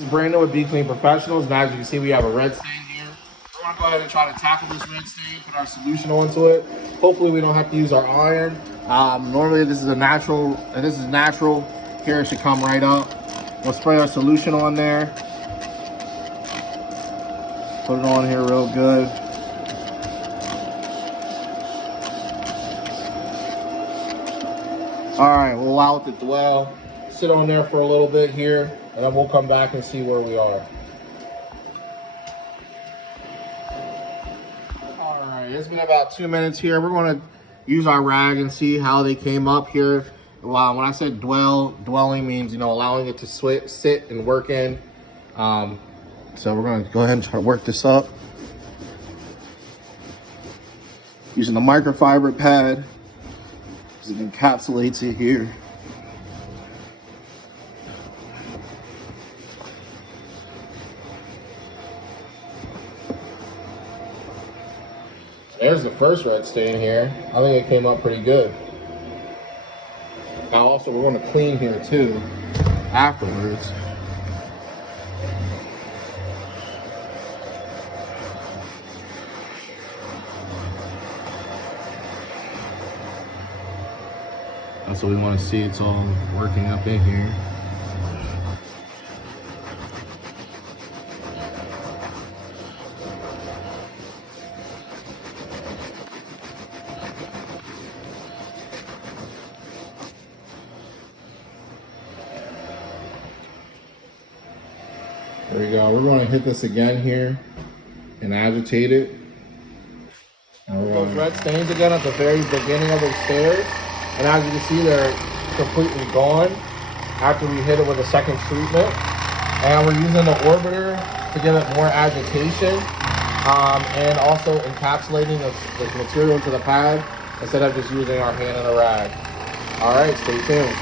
is Brandon with Be Clean Professionals, and as you can see, we have a red stain here. We're gonna go ahead and try to tackle this red stain, put our solution onto it. Hopefully we don't have to use our iron. Normally this is natural. Here it should come right up. We'll spray our solution on there. Put it on here real good. All right, we'll allow it to dwell. Sit on there for a little bit here, and then we'll come back and see where we are. All right, it's been about 2 minutes here. We're gonna use our rag and see how they came up here. Wow, when I said dwelling means, allowing it to sit and work in. So we're gonna go ahead and try to work this up. Using the microfiber pad, because it encapsulates it here. There's the first red stain here. I think it came up pretty good. Now also we're going to clean here too afterwards. That's what we want to see. It's all working up in here. There we go. We're going to hit this again here and agitate it. Those red stains again at the very beginning of the stairs. And as you can see, they're completely gone after we hit it with a second treatment. And we're using the orbiter to give it more agitation and also encapsulating the material into the pad instead of just using our hand and a rag. All right, stay tuned.